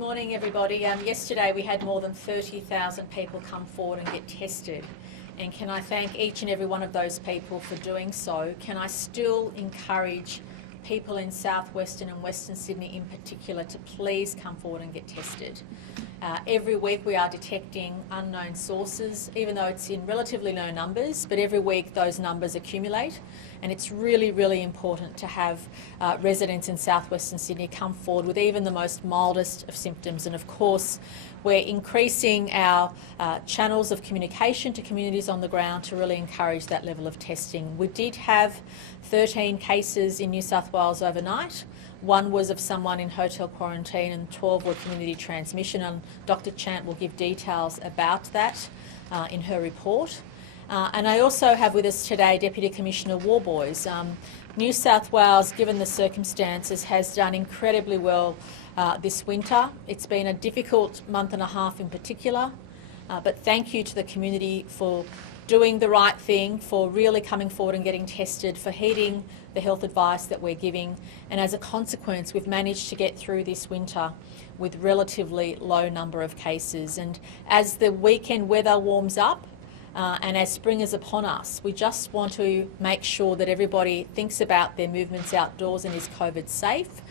morning, everybody. Yesterday we had more than 30,000 people come forward and get tested. And can I thank each and every one of those people for doing so? Can I still encourage people in southwestern and western Sydney in particular to please come forward and get tested? Every week we are detecting unknown sources, even though it's in relatively low numbers, but every week those numbers accumulate. And it's really, really important to have residents in southwestern Sydney come forward with even the most mildest of symptoms. And of course, we're increasing our channels of communication to communities on the ground to really encourage that level of testing. We did have 13 cases in New South Wales overnight. One was of someone in hotel quarantine and 12 were community transmission, and Dr. Chant will give details about that in her report. And I also have with us today Deputy Commissioner Warboys. New South Wales, given the circumstances, has done incredibly well this winter. It's been a difficult month and a half in particular, but thank you to the community for doing the right thing, for really coming forward and getting tested, for heeding the health advice that we're giving. And as a consequence, we've managed to get through this winter with relatively low number of cases. And as the weekend weather warms up, and as spring is upon us, we just want to make sure that everybody thinks about their movements outdoors and is COVID safe.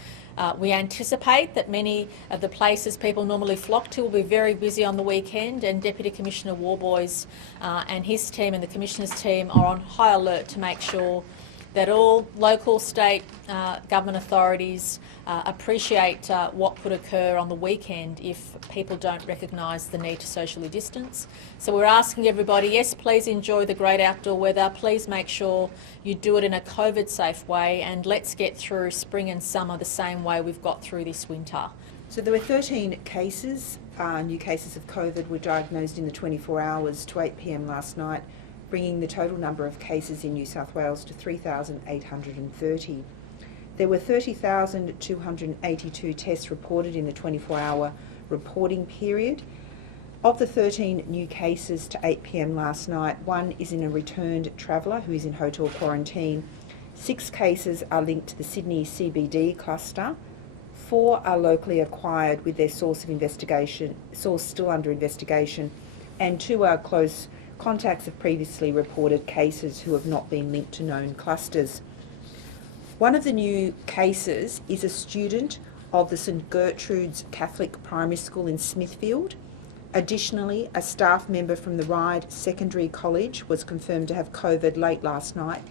We anticipate that many of the places people normally flock to will be very busy on the weekend, and Deputy Commissioner Warboys and his team and the Commissioner's team are on high alert to make sure that all local, state government authorities appreciate what could occur on the weekend if people don't recognise the need to socially distance. So we're asking everybody, yes, please enjoy the great outdoor weather. Please make sure you do it in a COVID-safe way, and let's get through spring and summer the same way we've got through this winter. So there were 13 cases, new cases of COVID were diagnosed in the 24 hours to 8 p.m. last night, bringing the total number of cases in New South Wales to 3,830. There were 30,282 tests reported in the 24-hour reporting period. Of the 13 new cases to 8 p.m. last night, one is in a returned traveller who is in hotel quarantine. 6 cases are linked to the Sydney CBD cluster. 4 are locally acquired with their source still under investigation, and 2 are close contacts of previously reported cases who have not been linked to known clusters. One of the new cases is a student of the St Gertrude's Catholic Primary School in Smithfield. Additionally, a staff member from the Ryde Secondary College was confirmed to have COVID late last night.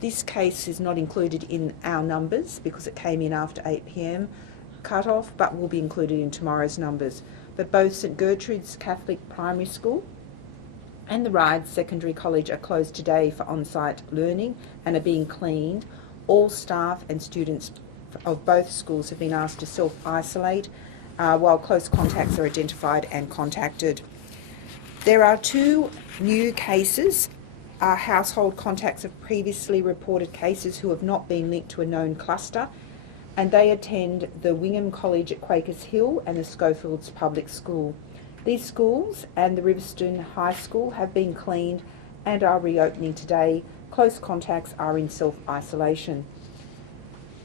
This case is not included in our numbers because it came in after 8 p.m. cut-off, but will be included in tomorrow's numbers. But both St Gertrude's Catholic Primary School and the Ryde Secondary College are closed today for on-site learning and are being cleaned. All staff and students of both schools have been asked to self-isolate while close contacts are identified and contacted. There are 2 new cases, household contacts of previously reported cases who have not been linked to a known cluster, and they attend the Wingham College at Quakers Hill and the Schofields Public School. These schools and the Riverstone High School have been cleaned and are reopening today. Close contacts are in self-isolation.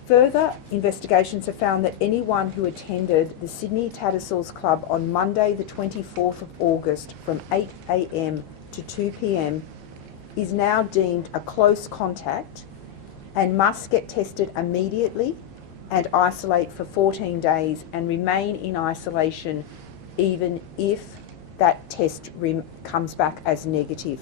Further investigations have found that anyone who attended the Sydney Tattersall's Club on Monday the 24th of August from 8 a.m. to 2 p.m. is now deemed a close contact and must get tested immediately and isolate for 14 days and remain in isolation even if that test comes back as negative.